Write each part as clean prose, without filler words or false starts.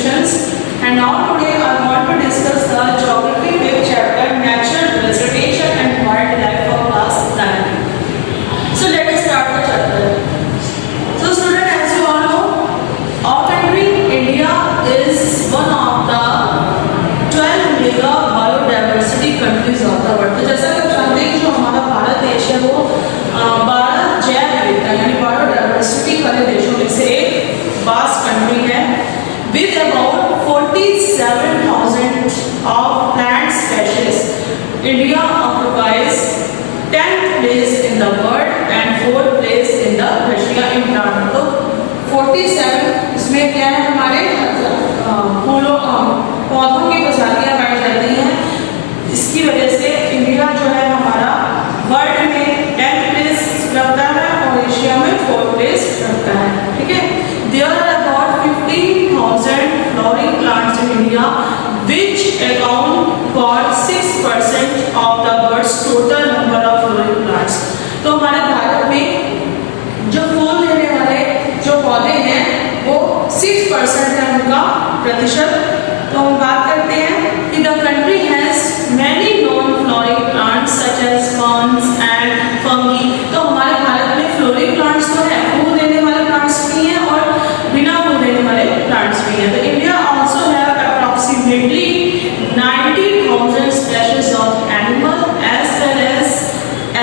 institutions, and now today I want to discuss the geography fifth chapter, natural vegetation and wildlife of class 9. So let us start the chapter. So student, as you all know, our country India is one of the 12 mega biodiversity countries of the world. तो जैसा कि आप जानते हैं कि जो हमारा भारत देश है वो 12 जैव विविधता यानी बायोडाइवर्सिटी वाले देशों में से एक वास्ट कंट्री है with about 47,000 of plant species. India occupies 10th place in the world and 4th place in the Russia in plant. तो 47 इसमें क्या है, हमारे फूलों पौधों की प्रजातियां पाई जाती हैं. इसकी वजह से इंडिया जो है हमारा वर्ल्ड में 10th प्लेस रखता है और एशिया में 4th प्लेस रखता है. ठीक है. There are about 15,000 flowering plants in India, which account for 6% of the world's total number of flowering plants. तो हमारे भारत में जो फूल देने वाले जो पौधे हैं वो 6% है उनका प्रतिशत. तो हम बात करते हैं कि the country has many non-flowering plants such as ferns and fungi. तो हमारे भारत में flowering plants तो है, फूल देने वाले plants भी हैं और बिना फूल देने वाले plants भी हैं. तो India also have approximately 90,000 species of animal as well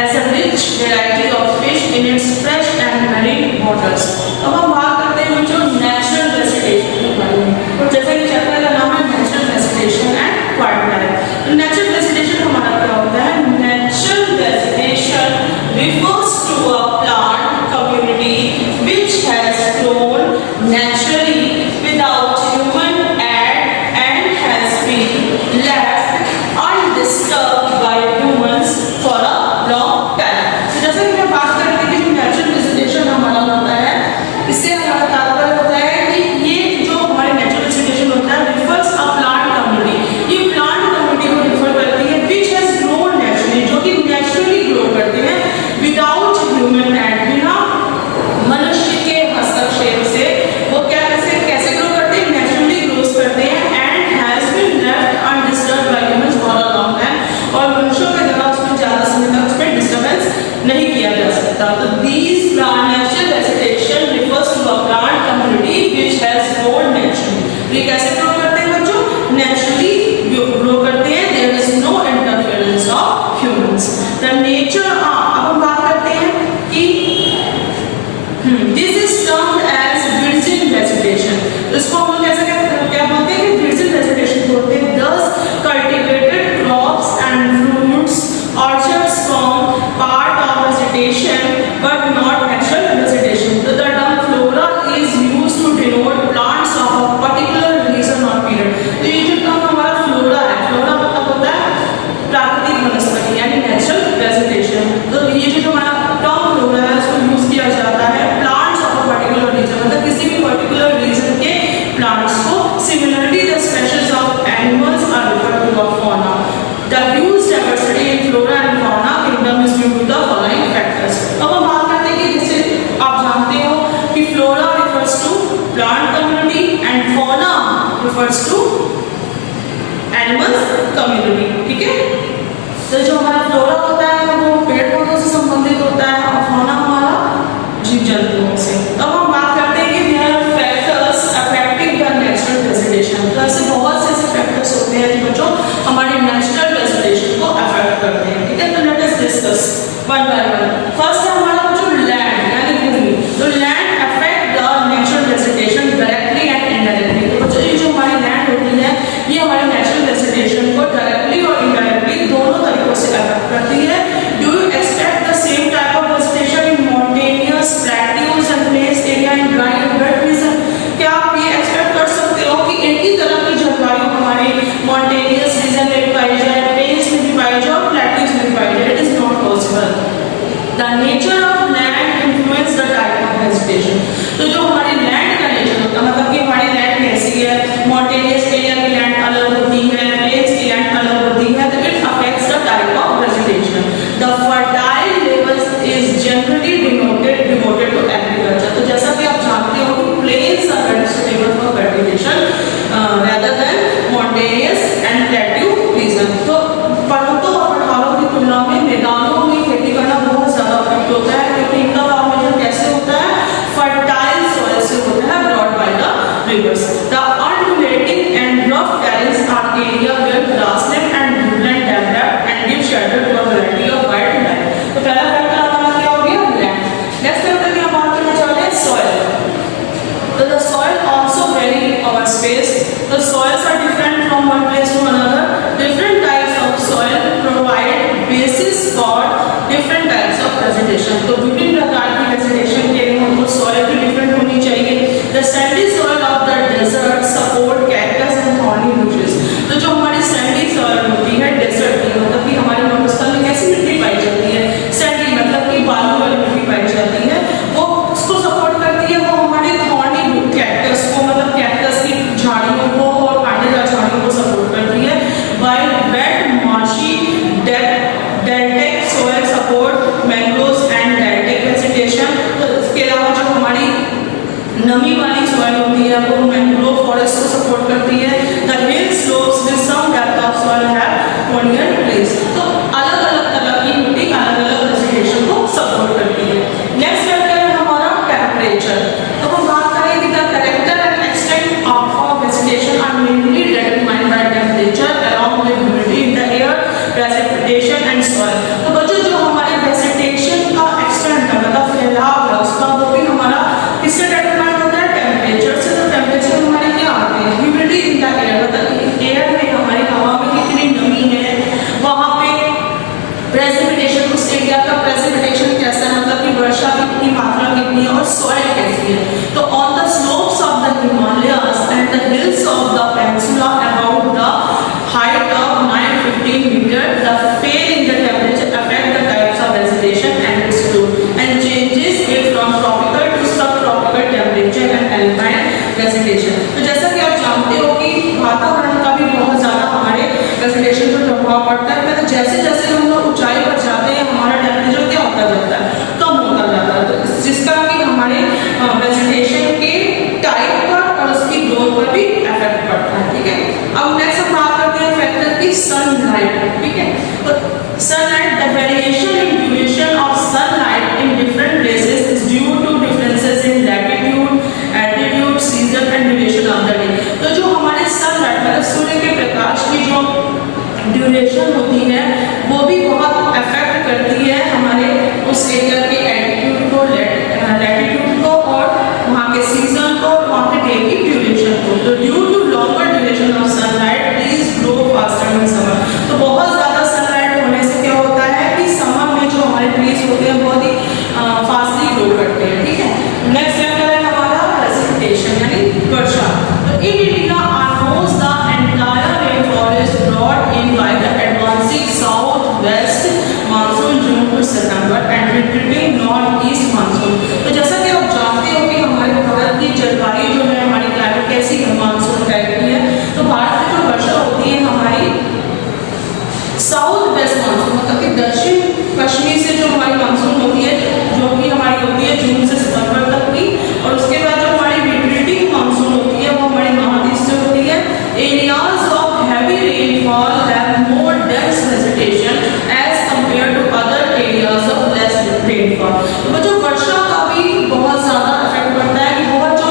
as a rich variety of fish in its fresh and marine waters. अब हम बात करते हैं जो नेचुरल वेजिटेशन के बारे में. जैसा कि चैप्टर का नाम है नेचुरल वेजिटेशन एंड वाइल्डलाइफ. तो नेचुरल वेजिटेशन हमारा क्या होता है? Natural vegetation refers to a plant community which has grown naturally without human aid and has been left undisturbed by humans for a long time. तो जैसा कि मैं बात कर रही थी कि नेचुरल वेजिटेशन हमारा होता है, इससे हमारा तात्पर्य होता है कि ये जो हमारे नेचुरल वेजिटेशन होता है refers a plant community. ये plant community को refer करती है which has grown naturally, जो कि naturally grow करते हैं without human aid, बिना मनुष्य के हस्तक्षेप से. वो क्या कैसे ग्रो करते हैं? नेचुरली ग्रोस करते हैं and has been left undisturbed by humans for a long time. और मनुष्यों के द्वारा उसमें ज्यादा समय तक उसमें डिस्टर्बेंस नहीं किया जा सकता. तो these plant natural vegetation refers to a plant community which has grown naturally. ये कैसे ग्रो करते हैं बच्चों? नेचुरली ग्रो करते हैं. There is no interference of humans. The nature अब हम बात करते हैं कि this is termed as virgin vegetation. इसको हम कैसे क्या बोलते हैं कि virgin vegetation बोलते हैं. Thus cultivated crops and fruits orchards form part of vegetation but not natural vegetation. So the term flora is used to denote plants of a particular region or period. तो ये जो term हमारा flora है, flora मतलब होता है प्राकृतिक वनस्पति यानी natural vegetation. तो ये जो हमारा term flora है उसको यूज किया जाता है plants of a particular region, मतलब किसी भी particular region के plants को. Similarly, the species of animals are referred to as fauna. The huge diversity in flora and fauna kingdom is due to the following factors. अब हम बात करते हैं कि जैसे आप जानते हो कि flora refers to plant community and fauna refers to animals community. ठीक है. तो जो हमारा flora होता है वो पेड़ पौधों से संबंधित होता है और fauna हमारा जीव जंतुओं से. अब हम बात करते हैं कि there are factors affecting the natural vegetation. तो ऐसे बहुत से ऐसे factors होते हैं जो बच्चों हमारी natural vegetation को affect करते हैं. ठीक है. तो let us discuss one by one. First है हमारा बच्चों land यानी भूमि. तो land affect the natural vegetation directly and indirectly. तो बच्चों ये जो हमारी land होती है ये हमारे natural vegetation को directly और indirectly दोनों तरीकों से affect करती है. Do you expect the same type of vegetation in mountainous plateaus and plains area and dry and wet region? क्या आप ये expect कर सकते हो कि एक ही तरह की जलवायु हमारे mountainous region में पाई जाए, plains में भी पाई जाए और plateaus में भी पाई जाए? It is not possible. The nature of land influence the type of vegetation. तो जो हमारी land का nature होता है मतलब कि हमारी land कैसी है, mountainous area की land अलग होती है, plains की land अलग होती है, तो it affects the type of vegetation. The fertile levels is generally devoted to agriculture. तो जैसा कि आप जानते हो कि plains are very suitable for cultivation. है वो मैंग्रोव फॉरेस्ट को सपोर्ट करती है। The hill slopes with some depth of soil have coniferous trees. तो अलग अलग तरह की मिट्टी अलग अलग वेजिटेशन को सपोर्ट करती है। नेक्स्ट फैक्टर है हमारा टेम्परेचर। तो हम बात करें कि the character and extent of vegetation are mainly determined by temperature along with humidity in the air, precipitation and soil. तो बच्चों जो हमारे वेजिटेशन का एक्सटेंट है मतलब फैलाव है उसका वो भी हमारा किससे डिटरमाइंड होता है? टेम्परेचर से। तो टेम्परेचर हमारे क्या आते हैं? ह्यूमिडिटी इन द एयर, मतलब एयर में हमारी हवा में कितनी नमी है, वहाँ पे प्रेसिपिटेशन उस एरिया का प्रेसिपिटेशन कैसा है मतलब कि वर्षा की कितनी मात्रा कितनी है और सॉइल कैसी है। तो on the slopes of the Himalayas and the hills of the peninsula about the height of 915 metre the fall in the temperature affect the types of vegetation and its growth and changes it from tropical to subtropical temperature and alpine vegetation. तो जैसा कि आप जानते हो कि वातावरण का भी बहुत ज़्यादा हमारे वेजिटेशन पर प्रभाव पड़ता है। मतलब जैसे जैसे हम लोग ऊंचाई पर जाते हैं हमारा टेम्परेचर क्या होता जाता है? कम होता जाता है। तो जिसका कि हमारे वेजिटेशन के टाइप पर और उसकी ग्रोथ पर भी इफेक्ट पड़ता है। ठीक है, अब नेक्स्ट हम बात करते हैं फैक्टर की सनलाइट। ठीक है, तो sunlight the variation in duration of sunlight in different places is due to differences in latitude, altitude, season and duration of the day. तो जो हमारे सनलाइट मतलब सूर्य के प्रकाश की जो ड्यूरेशन होती है वो भी बहुत अफेक्ट करती है हमारे उस एरिया के एल्टीट्यूड को, लैटिट्यूड को और वहाँ के सीजन को, वहाँ के डे की ड्यूरेशन को। तो due to longer duration of sunlight trees grow faster in summer. तो बहुत ज़्यादा सनलाइट होने से क्या होता है कि समर में जो हमारे ट्रीज होते हैं बहुत ही फास्टली ग्रो करते हैं। ठीक है, नेक्स्ट फैक्टर है हमारा प्रेसिपिटेशन यानी वर्षा। तो in India almost the entire rainfall is brought in by the advancing south west monsoon June to September and retreating north east monsoon. तो जैसा कि आप जानते हो कि हमारे भारत की जलवायु जो है हमारी क्लाइमेट कैसी है, मानसून टाइप की है। तो भारत में जो वर्षा होती है हमारी साउथ वेस्ट मानसून मतलब कि दक्षिण पश्चिमी से जो हमारी मानसून होती है जो कि हमारी होती है जून से सितंबर तक की। और उसके बाद जो हमारी रिट्रीटिंग मानसून होती है वो हमारी नॉर्थ ईस्ट से होती है। Areas of heavy rainfall have more dense vegetation as compare to other areas of less rainfall. तो बच्चों वर्षा का भी बहुत ज़्यादा इफेक्ट पड़ता है कि बहुत जो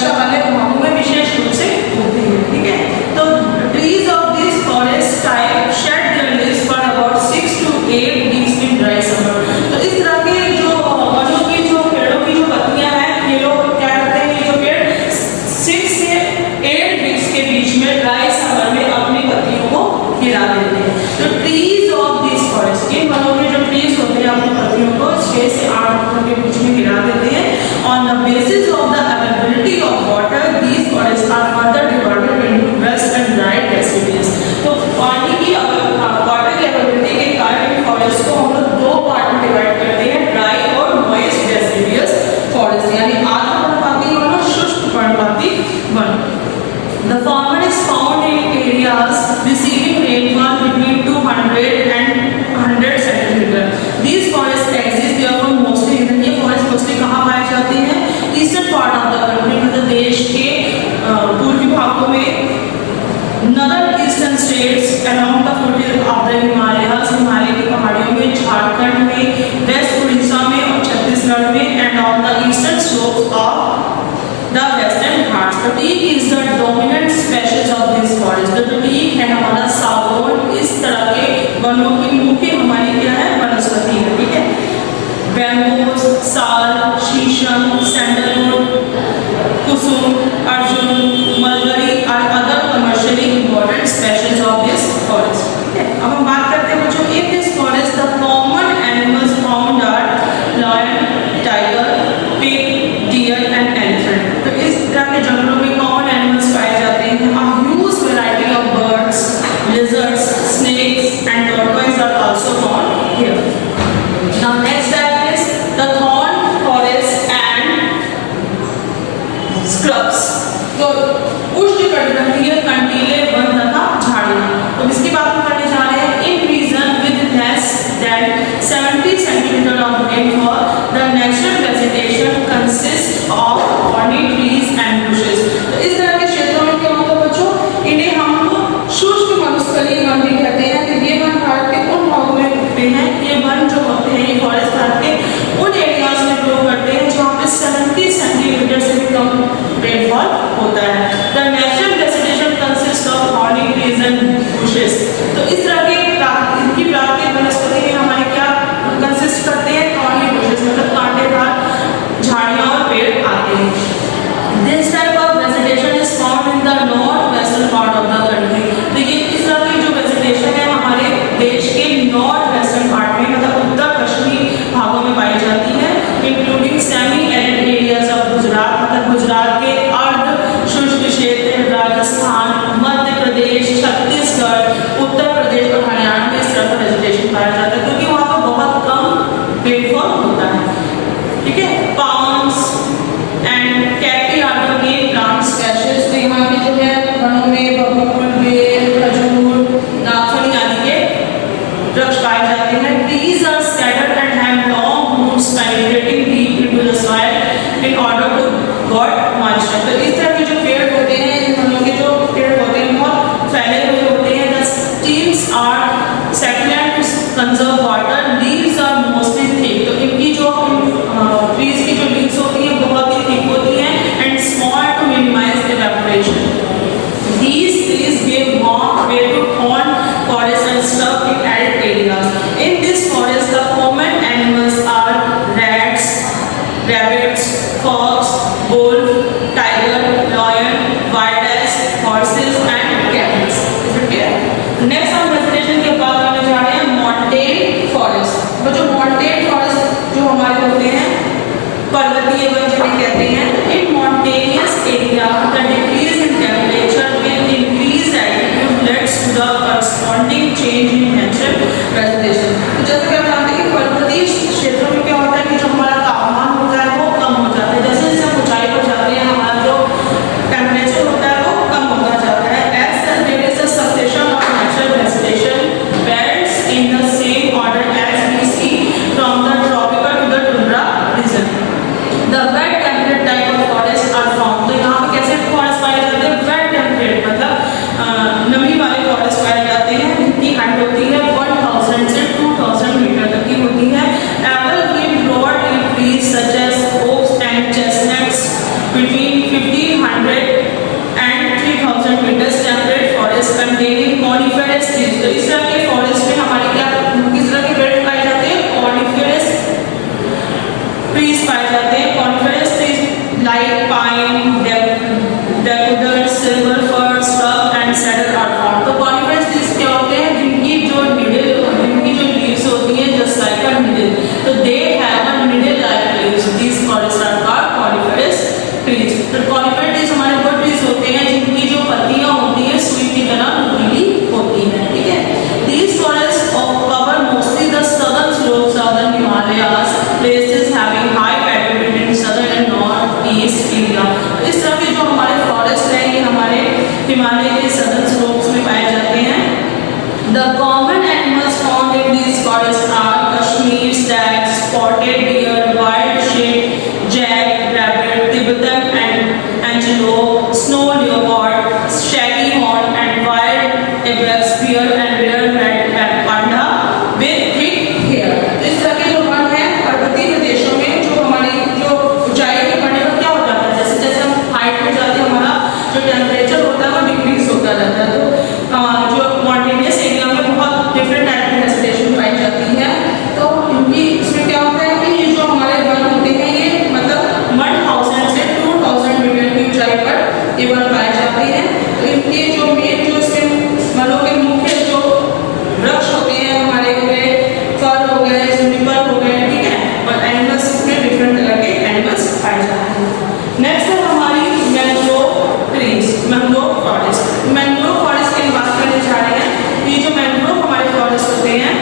वर्षा वाले भागों में विशेष रूप से होती है, ठीक है। तो trees of this forest type shade there leaves for about 6 to 8 weeks in dry summer। तो इस तरह के जो वनों की जो पेड़ों की जो पत्तियां हैं, ये लोग क्या करते हैं, ये जो पेड़ 6 से 8 weeks के बीच में ड्राई समर में अपनी पत्तियों को गिरा देते हैं। तो ट्रीज ऑफ दिस फॉरेस्ट, इन वनों के जो ट्रीज होते हैं अपनी पत्तियों को 6 से 8 weeks के बीच में गिरा देते हैं। On the basis of the availability of water, these forests are further divided into wet and dry deciduous। तो पानी की वाटर की अवेलेबिलिटी के कारण इन फॉरेस्ट को हम लोग दो पार्ट में डिवाइड करते हैं, ड्राई और मॉइस्ट डेसिडियस फॉरेस्ट, यानी आर्द्र पर्णपाती वन और शुष्क पर्णपाती one. The former is found in areas receiving rainfall between 200 and 100 centimeters। These forests exist therefore mostly in, ये forest mostly कहाँ पाए जाते हैं, eastern part of the country, मतलब देश के पूर्वी भागों में, northern eastern states along the foothill of the Himalayas, Himalaya की पहाड़ियों में, झारखंड में, वेस्ट उड़ीसा में और छत्तीसगढ़ में, and on the eastern slopes of the Western Ghats. The teak is the dominant species of this forest. The teak है हमारा सागौन, इस तरह के वनों की मुख्य हमारी क्या है, वनस्पति है, ठीक है। Bamboos, sal, sheesham, sandalwood, kusum, arjun, mulberry और other commercially important species of this forest, ठीक है। अब हम बात करते हैं बच्चों, in this forest the common animals found are lion, tiger, pig, deer and elephant. तो इस तरह के जंगलों में कॉमन एनिमल्स पाए जाते हैं। A huge variety of birds, lizards, snakes and tortoises are also found here। Now next type is the thorn forest and scrubs। तो उष्णकटिबंधीय कंटीले वन तथा झाड़ियाँ। तो इसकी बात हम करने जा रहे हैं। In region with less than 70 centimeters of rainfall, the natural vegetation consists of thorny trees and bushes। तो इस तरह के क्षेत्रों में क्या होता है बच्चों, इन्हें हम लोग शुष्क मरुस्थलीय वन भी कहते हैं। तो ये वन भारत के उन भागों में उगते हैं, ये वन जो होते हैं, ये फॉरेस्ट भारत के उन एरियाज में ग्रो करते हैं जहाँ पे 70 सेंटीमीटर से भी कम रेनफॉल होता है। The natural vegetation consists of thorny trees and bushes। तो कॉनिफरस ट्रीज। तो इस तरह के फॉरेस्ट में हमारे क्या किस तरह के पेड़ पाए जाते हैं? कॉनिफरस ट्रीज पाए जाते हैं। Coniferous trees like pine, deodar, silver fir, scrub and cedar are found. तो कॉनिफरस ट्रीज क्या होते हैं? जिनकी जो लीव्स होती हैं जस्ट लाइक अ निडल, तो they have a needle like leaves. These forest are called coniferous trees. तो कॉनिफरस ट्रीज हमारे वो ट्रीज होते हैं जिनकी जो पत्तियां होती हैं सुई की तरह नुकीली होती हैं, ठीक है। These forests cover mostly the southern slopes of the Himalayas, places having high altitude in southern and northeast area। इस तरह के जो हमारे फॉरेस्ट हैं ये हमारे हिमालय के सदर्न स्लोप्स में पाए जाते हैं। The common animals found in these forests are Kashmir stag, spotted deer, wild sheep, jack, rabbit, Tibetan and antelope, snow leopard, shaggy horn and wild ibex, bear and rare red panda with thick hair। इस तरह के जो one हैं पर्वतीय प्रदेशों में जो हमारी जो ऊंचाई के बढ़ने पर क्या हो जाता है, जैसे जैसे हम हाइट में जाते हैं हमारा जो टेम्परेचर होता है वो डिक्रीज होता जाता है। तो जो मॉन्टेनियस एरिया में बहुत डिफरेंट टाइप की वेजिटेशन पाई जाती है। तो इनकी इसमें क्या होता है कि ये जो हमारे वन होते हैं ये मतलब 1000 से 2000 मीटर की ऊंचाई पर ये वन पाए जाते हैं। तो इनके जो मेन जो इसमें वनों के मुख्य जो वृक्ष होते हैं हमारे हो गए, फर हो गए, जुनिपर हो गए, ठीक है, और एनिमल्स इसमें डिफरेंट तरह के एनिमल्स पाए जाते हैं। नेक्स्ट है हमारी mangrove trees, mangrove forest. Mangrove forest की बात करने जा रहे हैं। ये जो मैंग्रोव हमारे फॉरेस्ट होते हैं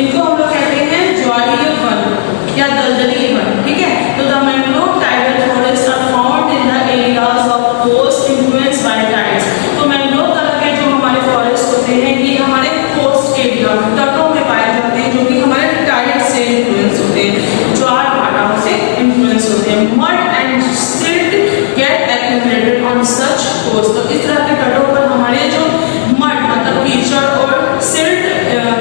इनको हम लोग कहते हैं ज्वारीय वन या दलदली वन, ठीक है। तो the mangrove tidal forest are found in the areas of coast influenced by tides. तो मैंग्रोव तरह के जो हमारे फॉरेस्ट होते हैं ये हमारे कोस्ट एरिया तटों में पाए जाते हैं जो कि हमारे टाइड से इन्फ्लुएंस होते हैं, ज्वार भाटाओं से इन्फ्लुएंस होते हैं। Mud and silt get accumulated on such coast. तो इस तरह के तटों पर हमारे जो मड मतलब कीचड़ और सिल्ट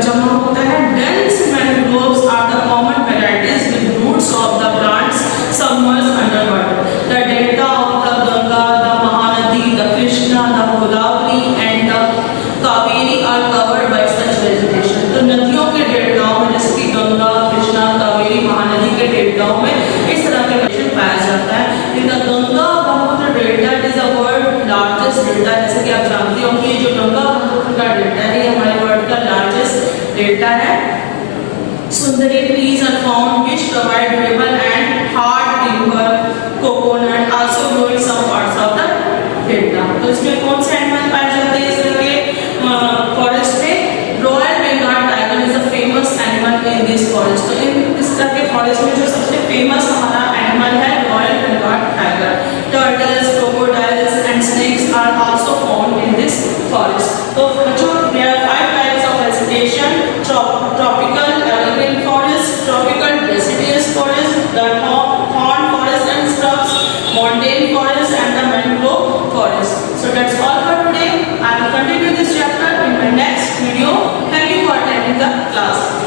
जमा होता है। Dense mangroves are the common varieties with roots of the plants submerged under water. The delta of the Ganga, the Mahanadi, the Krishna, the Godavari and the Kaveri are covered by such vegetation. तो नदियों के डेल्टाओं में जैसे कि गंगा, कृष्णा, कावेरी, महानदी के डेल्टाओं में इस तरह के वेजिटेशन पाया जाता है। In the Ganga Brahmaputra delta is a world largest delta. जैसे कि आप जानते हो कि ये जो गंगा ब्रह्मपुत्र का डेल्टा है ये हमारे वर्ल्ड का लार्जेस्ट डेल्टा है। Sundari trees are found which provide durable and hard timber, coconut also grow in some parts of the delta. तो इसमें कौन से एनिमल पाए जाते हैं इस तरह के फॉरेस्ट में? Royal Bengal tiger is a famous animal in this forest. तो इस तरह के फॉरेस्ट में जो सबसे फेमस हमारा एनिमल है royal Bengal tiger. Turtles, crocodiles and snakes are also found in this forest. तो बच्चों there are 5 types of vegetation: tropical evergreen forest, tropical deciduous forest, the thorn forest and scrubs, montane forest and the mangrove forest. So that's all for today. I will continue this chapter in my next video. Thank you for attending the class.